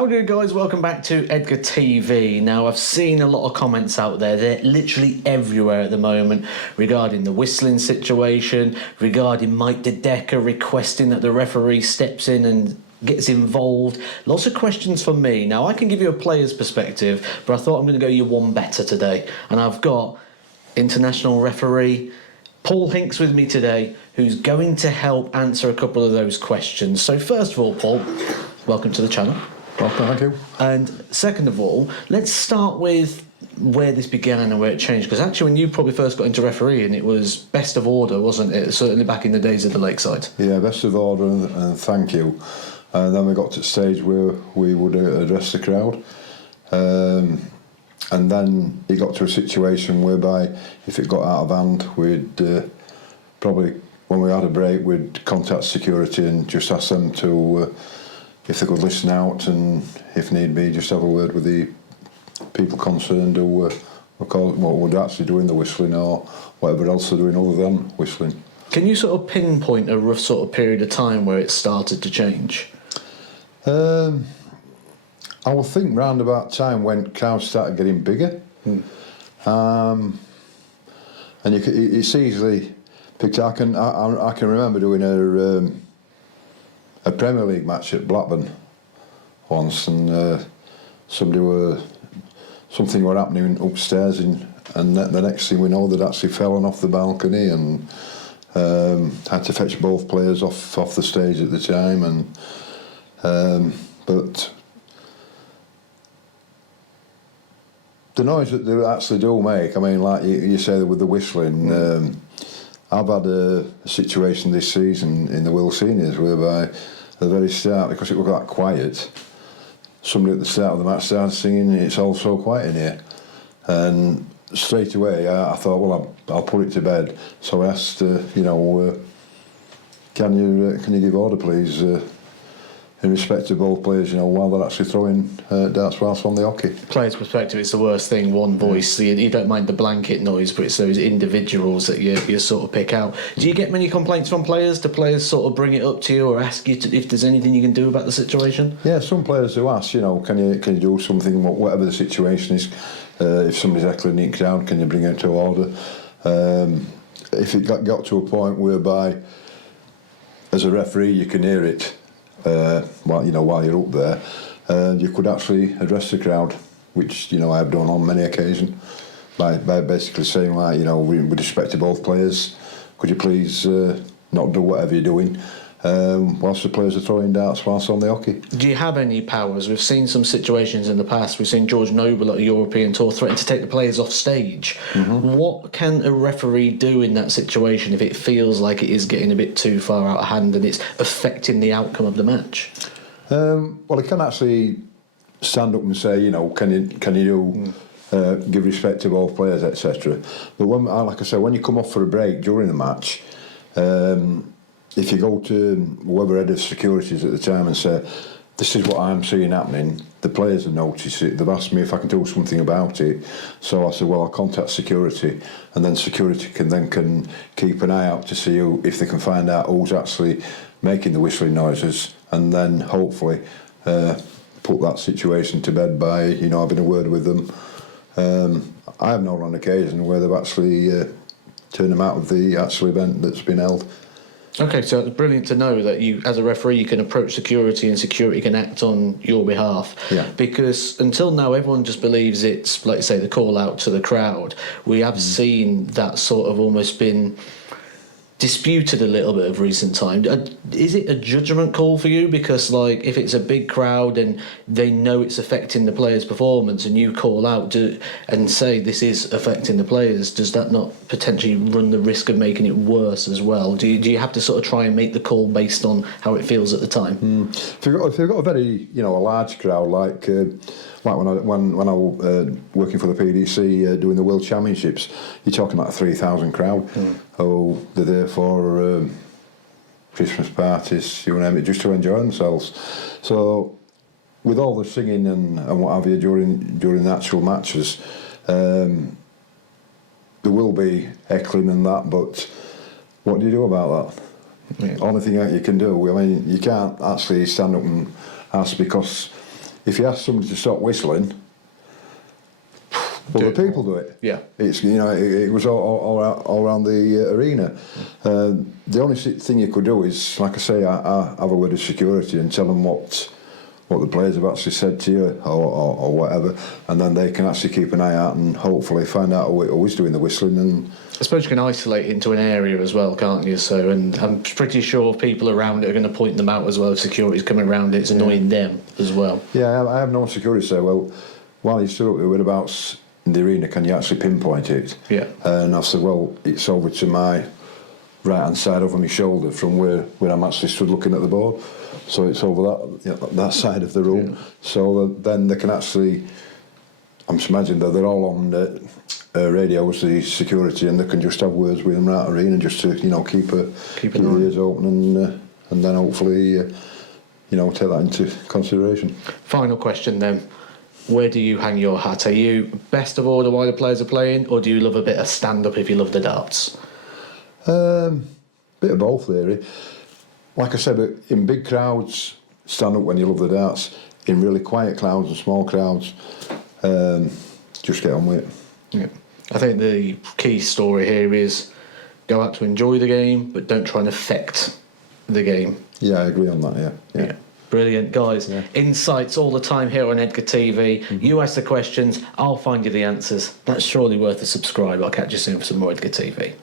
Howdy guys, welcome back to Edgar TV. Now I've seen a lot of comments out there, they're literally everywhere at the moment regarding the whistling situation, regarding Mike the Decker requesting that the referee steps in and gets involved. Lots of questions for me. Now I can give you a player's perspective, but I thought I'm going to go you one better today. And I've got international referee Paul Hinks with me today, who's going to help answer a couple of those questions. So first of all, Paul, welcome to the channel. Welcome, thank you. And second of all, let's start with where this began and where it changed. Because actually when you probably first got into refereeing, it was best of order, wasn't it? Certainly back in the days of the Lakeside. Yeah, best of order and thank you. And then we got to the stage where we would address the crowd. And then it got to a situation whereby if it got out of hand, we'd probably, when we had a break, we'd contact security and just ask them to, if they could listen out and, if need be, just have a word with the people concerned who were actually doing the whistling or whatever else they're doing other than whistling. Can you sort of pinpoint a rough sort of period of time where it started to change? I would think round about time when crowds started getting bigger, and it's easily picked. I can remember doing a Premier League match at Blackburn once, and something were happening upstairs, and the next thing we know, they'd actually fallen off the balcony and had to fetch both players off the stage at the time, and but. The noise that they actually do make, I mean, like you say with the whistling, I've had a situation this season in the World Seniors whereby at the very start, because it was that quiet, somebody at the start of the match started singing, "It's all so quiet in here," and straight away I thought, well, I'll put it to bed. So I asked, can you give order, please? In respect to both players, while they're actually throwing darts whilst on the hockey. Players' perspective, it's the worst thing, one voice. You don't mind the blanket noise, but it's those individuals that you sort of pick out. Do you get many complaints from players? Do players sort of bring it up to you or ask you if there's anything you can do about the situation? Yeah, some players do ask, can you do something, whatever the situation is. If somebody's heckling the crowd, can you bring it to order? If it got to a point whereby, as a referee, you can hear it, while you're up there, you could actually address the crowd, which I have done on many occasions, by basically saying, with respect to both players, could you please not do whatever you're doing whilst the players are throwing darts whilst on the hockey. Do you have any powers? We've seen some situations in the past. We've seen Geroge Noble at a European tour threaten to take the players off stage. What can a referee do in that situation if it feels like it is getting a bit too far out of hand and it's affecting the outcome of the match? Well, he can actually stand up and say, can you give respect to both players, etc. But like I say, when you come off for a break during the match, if you go to whoever head of security is at the time and say, this is what I'm seeing happening, the players have noticed it, they've asked me if I can do something about it, so I said, well, I'll contact security, and then security can keep an eye out to see if they can find out who's actually making the whistling noises, and then hopefully put that situation to bed by having a word with them. I have known on occasion where they've actually turned them out of the actual event that's been held. Okay, so it's brilliant to know that you, as a referee, you can approach security and security can act on your behalf. Yeah. Because until now, everyone just believes it's, like you say, the call out to the crowd. We have seen that sort of almost been disputed a little bit of recent time. Is it a judgment call for you? Because if it's a big crowd and they know it's affecting the players' performance and you call out and say this is affecting the players, does that not potentially run the risk of making it worse as well? Do you have to sort of try and make the call based on how it feels at the time? If you've got a very a large crowd like when I was working for the PDC doing the World Championships, you're talking about a 3,000 crowd. Oh, they're there for Christmas parties, you name it, just to enjoy themselves. So, with all the singing and what have you during the actual matches, there will be heckling and that, but what do you do about that? Yeah. Only thing that you can do, I mean, you can't actually stand up and ask, because if you ask somebody to stop whistling, well, the people do it. Yeah. It's it was all around the arena. The only thing you could do is, like I say, I have a word of security and tell them what the players have actually said to you or whatever, and then they can actually keep an eye out and hopefully find out who is doing the whistling. And I suppose you can isolate it into an area as well, can't you? So, and I'm pretty sure people around it are going to point them out as well. If security's coming around it, it's annoying them as well. Yeah, I have no security say, well, while you stood up there whereabouts in the arena, can you actually pinpoint it? Yeah. And I said, well, it's over to my right hand side over my shoulder from where I'm actually stood looking at the board. So it's over that side of the room. Yeah. So then they can actually, I'm just imagining that they're all on radios, the security, and they can just have words with them right arena just to keep their ears open and then hopefully take that into consideration. Final question then. Where do you hang your hat? Are you best of order while the players are playing, or do you love a bit of stand-up if you love the darts? Bit of both, really. Like I said, in big crowds, stand up when you love the darts. In really quiet crowds and small crowds, just get on with it. Yeah. I think the key story here is go out to enjoy the game, but don't try and affect the game. Yeah, I agree on that, yeah. Brilliant, guys. Yeah. Insights all the time here on Edgar TV. Mm-hmm. You ask the questions, I'll find you the answers. That's surely worth a subscribe. I'll catch you soon for some more Edgar TV.